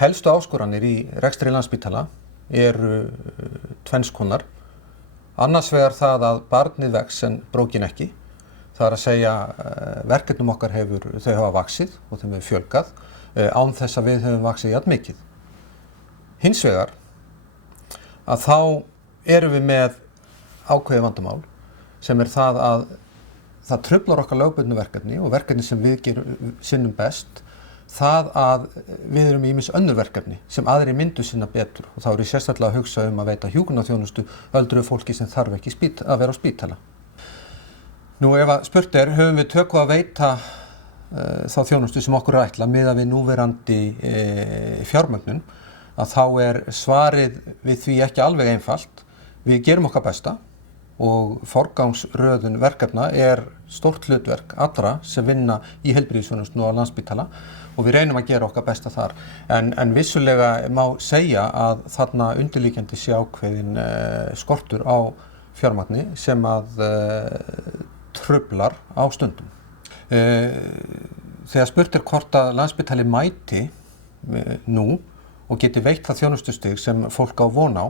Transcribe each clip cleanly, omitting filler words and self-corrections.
Helstu áskoranir í rekstri Landspítala eru tvenns konar. Annars vegar það að barnið vex en brókin ekki. Það er að segja verkefnum okkar þau hafa vaxið og þeim hefur fjölgað án þess að við höfum vaxið jafn mikið. Hins vegar að þá erum við með ákveðið vandamál sem það að það truflar okkar lögbundnu verkefni og verkefni sem við sinnum best, það að við erum í ýmis önnur verkefni sem aðrir myndu sinna betur og þá er ég sérstaklega að hugsa að veita hjúkrunarþjónustu öldruðu fólki sem þarf ekki að vera á spítala. Nú ef að spurt höfum við tök á að veita þá þjónustu sem okkur ætla miðað við núverandi fjármögnun, að þá svarið við því ekki alveg einfalt. Við gerum okkar besta og forgangsröðun verkefna stórt hlutverk allra sem vinna í heilbrigðisþjónustu á Landspítala og við reynum að gera okkar besta þar. En vissulega má segja að þarna undirliggjandi sé ákveðin skortur á fjármagni sem að truflar á stundum. Þegar spurt hvort að Landspítali mæti nú og geti veitt það þjónustustig sem fólk á von á,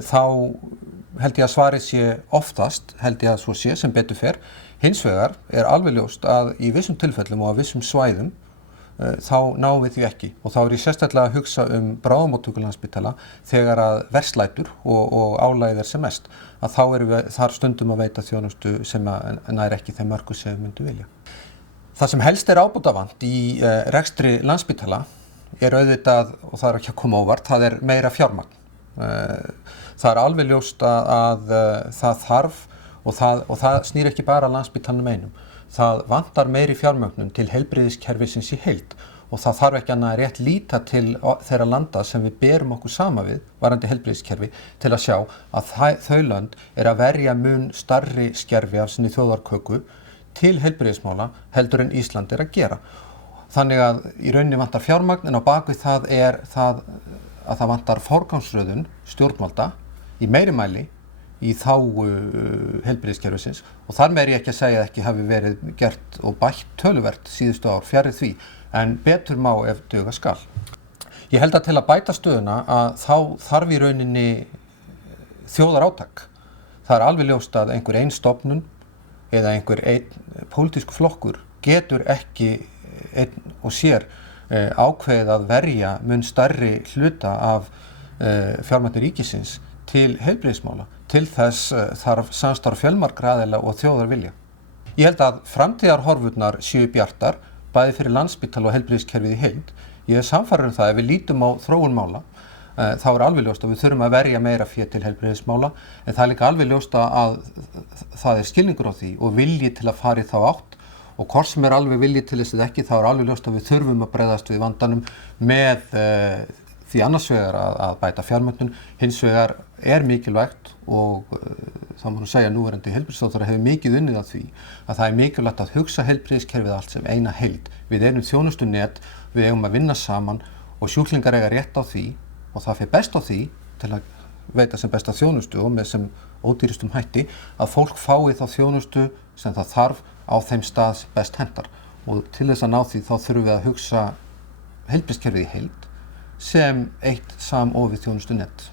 þá held ég að svarið sé oftast, held ég að svo sé sem betur fer. Hins vegar alveg ljóst að í vissum tilfellum og á vissum svæðum þá náum við því ekki og þá ég sérstaklega að hugsa bráðamóttöku Landspítala þegar að verst lætur og álagið sem mest, að þá erum við þar stundum að veita þjónustu sem nær ekki þeim mörkum sem við myndum vilja. Það sem helst ábótavant í rekstri Landspítala auðvitað, og það ekki að koma óvart, það meira fjármagn. Það alveg ljóst að það þarf og það snýr ekki bara að Landspítalanum einum. Það vantar meiri fjármögnun til heilbrigðiskerfisins í heild og það þarf ekki annað rétt líta til þeirra landa sem við berum okkur sama við varðandi heilbrigðiskerfi til að sjá að þau lönd að verja mun stærri skerfi af sinni þjóðarköku til heilbrigðismála heldur en Ísland að gera. Þannig að í rauninni vantar fjármagn en á bakvið það að það vantar forgangsröðun stjórnvalda í meiri mæli í þágu heilbrigðiskerfisins og þar með ég ekki að segja að ekki hafi verið gert og bætt töluvert síðustu ár fjarri því en betur má ef duga skal. Ég held að til að bæta stöðuna að þá þarf í rauninni þjóðarátak. Það alveg ljóst að einhver ein stofnun eða einhver einn pólitískur flokkur getur ekki einn og sér ákveðið að verja mun stærri hluta af fjármagni ríkisins til heilbrigðismála. Til þess þarf samstarf fjölmargra aðila og þjóðarvilja. Ég held að framtíðarhorfurnar séu bjartar, bæði fyrir Landspítala og heilbrigðiskerfið í heild. Ég sannfærður það ef við lítum á þróun mála, þá alveg ljóst að við þurfum að verja meira fé til heilbrigðismála, en það líka alveg ljóst að það skilningur á því og vilji til að fara í þá átt. Og hvort sem alveg vilji til þess eða ekki, þá alveg ljóst að við þurfum að bregðast við vandanum með því annars vegar að bæta fjármögnun, hins vegar mikilvægt og það má segja núverandi heilbrigðisráðherra hefur mikið unnið að því að það mikilvægt að hugsa heilbrigðiskerfið allt sem eina heild. Við erum þjónustunet, við eigum að vinna saman og sjúklingar eiga rétt á því og það fer best á því til að veita sem besta þjónustu og með sem ódýristum hætti að fólk fái þá þjónustu sem það þarf á þeim stað sem best hentar og til þess að ná því þá þurfum við að hugsa heilbrigðiskerfið í heild sem eitt samofið þjónustunet.